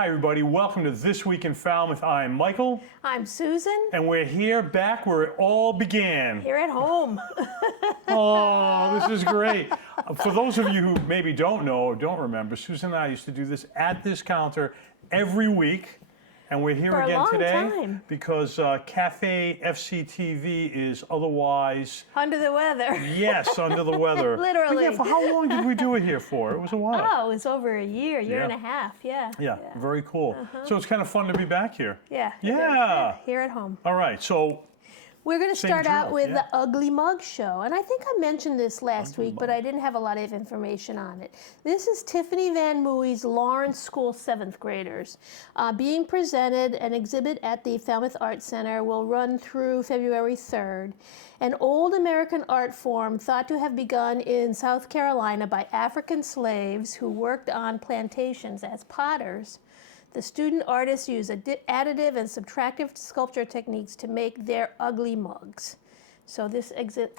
Hi, everybody. Welcome to This Week in Falmouth. I'm Michael. I'm Susan. And we're here back where it all began. Here at home. Oh, this is great. For those of you who maybe don't know or don't remember, Susan and I used to do this at this counter every week. And we're here For again a long today time. because Cafe FCTV is otherwise, Under the weather. yes, under the weather. Literally. But yeah, for how long did we do it here for? It was a while. Oh, it's over a year and a half. Yeah. Yeah, very cool. So it's kind of fun to be back here. Yeah. Yeah. Here at home. All right, so We're going to Same start out drill, with yeah. the Ugly Mug Show. And I think I mentioned this last week, but I didn't have a lot of information on it. This is Tiffany Van Mooy's Lawrence School 7th graders. Being presented, an exhibit at the Falmouth Art Center will run through February 3rd. An old American art form thought to have begun in South Carolina by African slaves who worked on plantations as potters. The student artists use additive and subtractive sculpture techniques to make their ugly mugs. So this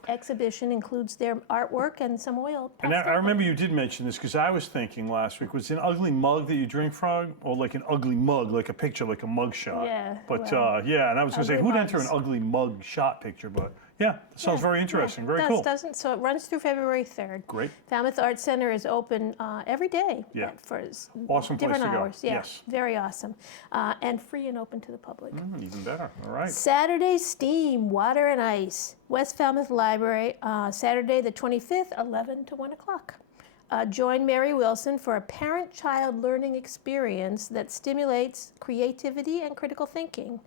exhibition includes their artwork and some oil and I remember you did mention this because I was thinking last week, was it an ugly mug that you drink from? Or like an ugly mug, like a picture, like a mug shot? Yeah, But well, yeah, and I was going to say, ugly who'd enter an mugs. ugly mug shot picture? But yeah, that sounds very interesting. Very cool. Doesn't. So it runs through February 3rd. Great. Falmouth Art Center is open every day. Yeah. For Awesome place different to go. hours. Yeah, Yes. very awesome. And free and open to the public. Even better. All right. Saturday Steam, Water and Ice, West Falmouth Library, Saturday the 25th, 11 to 1 o'clock. Join Mary Wilson for a parent-child learning experience that stimulates creativity and critical thinking.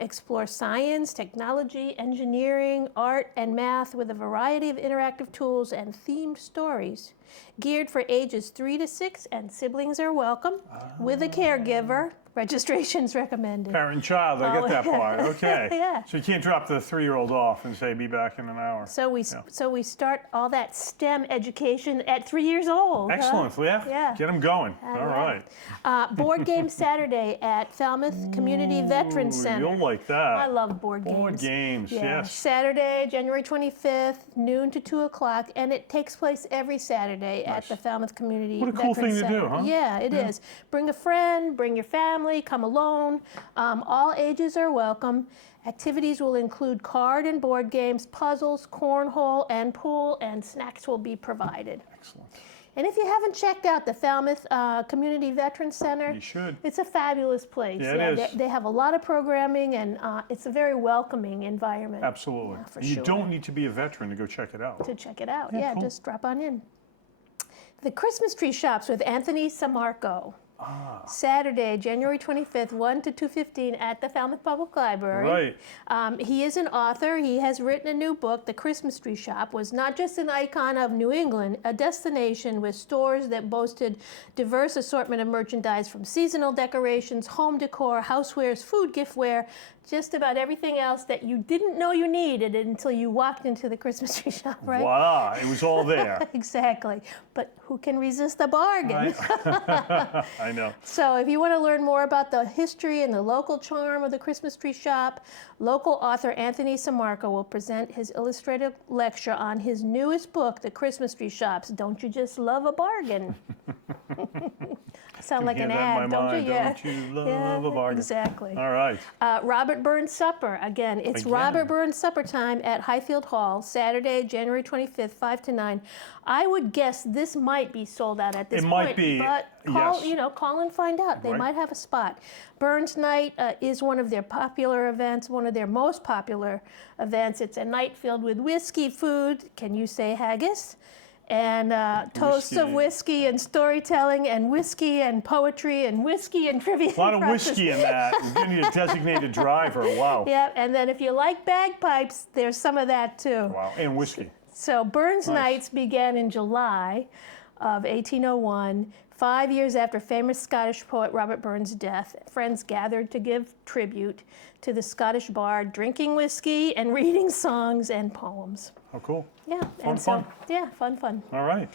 Explore science, technology, engineering, art, and math with a variety of interactive tools and themed stories. Geared for ages 3 to 6, and siblings are welcome, with a caregiver. Registration's recommended. Parent and child, I get that part. Okay. Yeah. So you can't drop the 3-year-old off and say, be back in an hour. So we start all that STEM education at 3 years old. huh? Excellent. Yeah. Yeah. Get them going. All right. Board game Saturday at Falmouth Community Veterans Ooh, Center. You'll like that. I love board games. Board games, Yeah. yes. Saturday, January 25th, noon to 2 o'clock, and it takes place every Saturday at the Falmouth Community What a cool Veterans thing to do, Center. huh? Yeah, it is. Bring a friend, bring your family, come alone. All ages are welcome. Activities will include card and board games, puzzles, cornhole, and pool, and snacks will be provided. Excellent. And if you haven't checked out the Falmouth Community Veterans Center, You should. it's a fabulous place. Yeah, it is. They have a lot of programming, and it's a very welcoming environment. Absolutely. Yeah, for You sure. don't need to be a veteran to go check it out. To check it out. Yeah, Yeah, cool. just drop on in. The Christmas Tree Shops with Anthony Samarco. Saturday, January 25th, 1 to 2:15 at the Falmouth Public Library. Right. He is an author. He has written a new book. The Christmas Tree Shop was not just an icon of New England, a destination with stores that boasted diverse assortment of merchandise from seasonal decorations, home decor, housewares, food, giftware, just about everything else that you didn't know you needed until you walked into the Christmas Tree Shop, right? Voila. It was all there. Exactly. But who can resist a bargain? I know. So if you want to learn more about the history and the local charm of the Christmas Tree Shop, local author Anthony Samarco will present his illustrated lecture on his newest book, The Christmas Tree Shops. Don't you just love a bargain? Sound like Hear an that in ad, my don't mind, you? Yeah. Don't you love a bargain? Exactly. All right. Robert Burns Supper. Again, it's Again. Robert Burns Supper time at Highfield Hall, Saturday, January 25th, 5 to 9. I would guess this might be sold out at this It point. might be, But call, yes. call and find out. They Right. might have a spot. Burns Night is one of their popular events, one of their most popular events. It's a night filled with whiskey, food. Can you say haggis? And toasts of whiskey and storytelling and whiskey and poetry and whiskey and trivia. A lot of whiskey in that. You need a designated driver. Wow. Yeah, and then if you like bagpipes, there's some of that too. Wow. And whiskey. So Burns Nice. Nights began in July of 1801, 5 years after famous Scottish poet Robert Burns' death. Friends gathered to give tribute to the Scottish bard, drinking whiskey and reading songs and poems. Oh, cool. Yeah, Fun. Yeah, fun. All right.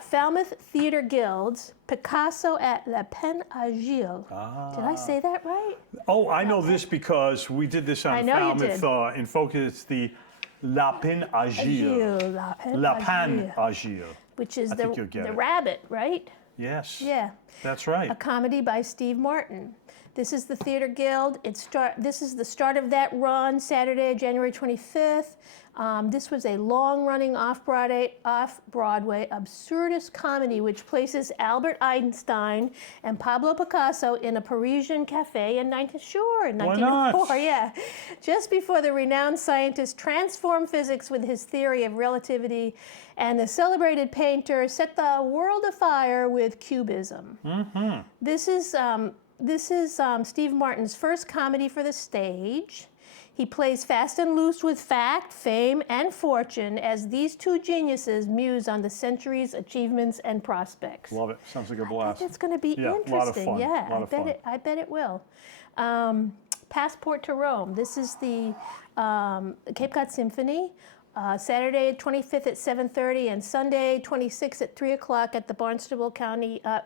Falmouth Theater Guilds, Picasso at La Pen Agile. Did I say that right? Oh, I know this because we did this on I know you Falmouth in Focus. It's the La Pen Agile. La Pen La Pen Agile, Agile. which is I think you'll get the it. rabbit, right? Yes. Yeah. That's right. A comedy by Steve Martin. This is the Theater Guild. This is the start of that run, Saturday, January 25th. This was a long-running off-Broadway absurdist comedy which places Albert Einstein and Pablo Picasso in a Parisian cafe in 1904. Yeah, just before the renowned scientist transformed physics with his theory of relativity, and the celebrated painter set the world afire with Cubism. Mm-hmm. This is Steve Martin's first comedy for the stage. He plays fast and loose with fact, fame, and fortune as these two geniuses muse on the century's achievements and prospects. Love it. Sounds like a blast. It's going to be interesting. A lot of fun. Yeah, I bet it will. Passport to Rome. This is the Cape Cod Symphony. Saturday 25th at 7:30 and Sunday 26th at 3 o'clock at the Barnstable County, I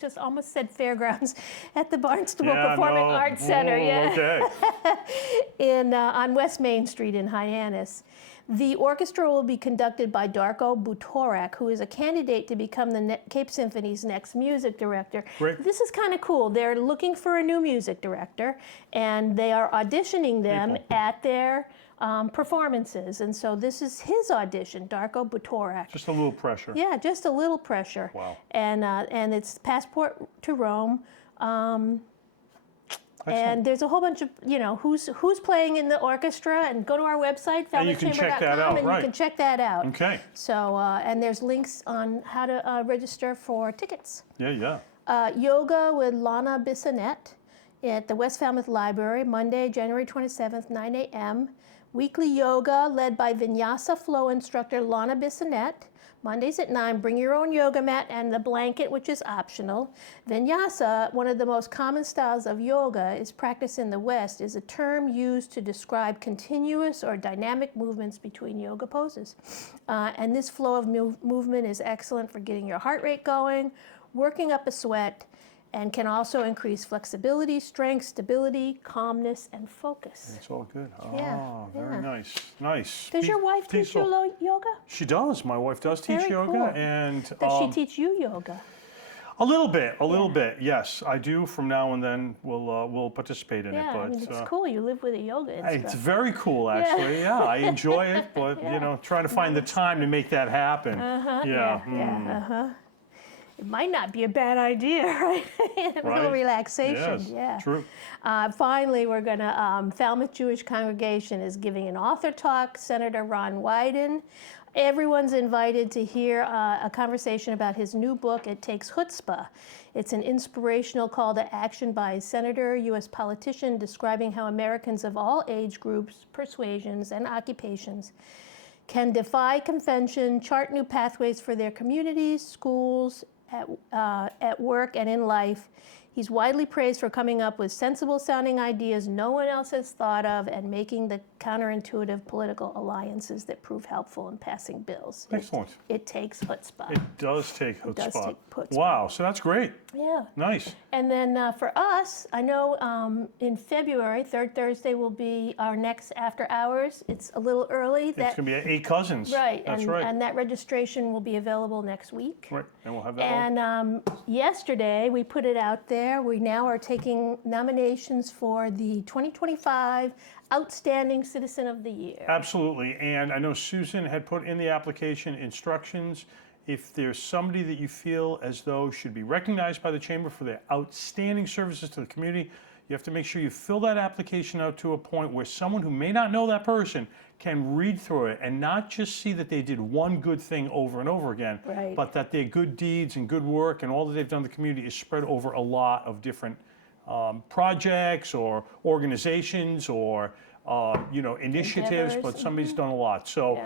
just almost said fairgrounds, at the Barnstable Performing Arts Center. Okay. On West Main Street in Hyannis. The orchestra will be conducted by Darko Butorak, who is a candidate to become the Cape Symphony's next music director. Great. This is kind of cool. They're looking for a new music director, and they are auditioning them at their performances. And so this is his audition, Darko Butorak. Just a little pressure. Yeah, just a little pressure. Wow. And it's Passport to Rome. And there's a whole bunch of, who's playing in the orchestra, and go to our website, falmouthchamber.com, and you can check that out. Okay. So, and there's links on how to register for tickets. Yeah. Yoga with Lana Bissonette at the West Falmouth Library, Monday, January 27th, 9 a.m. Weekly yoga led by Vinyasa flow instructor Lana Bissonette. Mondays at 9, bring your own yoga mat and the blanket, which is optional. Vinyasa, one of the most common styles of yoga is practiced in the West, is a term used to describe continuous or dynamic movements between yoga poses. And this flow of movement is excellent for getting your heart rate going, working up a sweat, and can also increase flexibility, strength, stability, calmness, and focus. It's all good. Very nice. Nice. Does your wife teach you yoga? She does. My wife does teach yoga. Cool. And does she teach you yoga? A little bit. Yes, I do. From now and then, we'll participate in it. But it's cool. You live with a yoga instructor. It's very cool, actually. Yeah, I enjoy it, but trying to find the time to make that happen. It might not be a bad idea, right? A little relaxation. Yes, true. Finally, we're going to, Falmouth Jewish Congregation is giving an author talk, Senator Ron Wyden. Everyone's invited to hear a conversation about his new book, It Takes Chutzpah. It's an inspirational call to action by a senator, U.S. politician, describing how Americans of all age groups, persuasions, and occupations can defy convention, chart new pathways for their communities, schools, at work, and in life. He's widely praised for coming up with sensible-sounding ideas no one else has thought of and making the counterintuitive political alliances that prove helpful in passing bills. Excellent. It takes chutzpah. It does take chutzpah. It does take chutzpah. Wow, so that's great. Yeah. Nice. And then for us, I know in February, third Thursday will be our next after hours. It's a little early. It's going to be at 8 Cousins. Right. That's right. And that registration will be available next week. Right, and we'll have that And yesterday, we put it out there. We now are taking nominations for the 2025 Outstanding Citizen of the Year. Absolutely, and I know Susan had put in the application instructions. If there's somebody that you feel as though should be recognized by the Chamber for their outstanding services to the community, you have to make sure you fill that application out to a point where someone who may not know that person can read through it and not just see that they did one good thing over and over again, but that their good deeds and good work and all that they've done in the community is spread over a lot of different projects or organizations or initiatives, but somebody's done a lot. So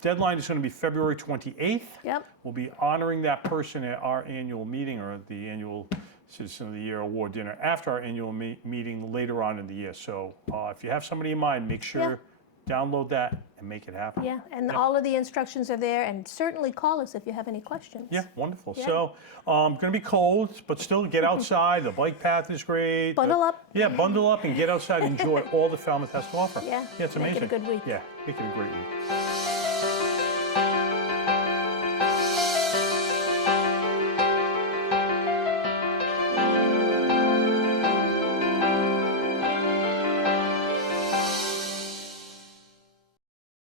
deadline is going to be February 28th. Yep. We'll be honoring that person at our annual meeting, or the annual Citizen of the Year award dinner after our annual meeting later on in the year. So if you have somebody in mind, make sure download that and make it happen. Yeah, and all of the instructions are there, and certainly call us if you have any questions. Yeah, wonderful. Yeah. So going to be cold, but still get outside. The bike path is great. Bundle up. Yeah, bundle up and get outside and enjoy all that Falmouth has to offer. Yeah, it's amazing. Make it a good week. Yeah, make it a great week.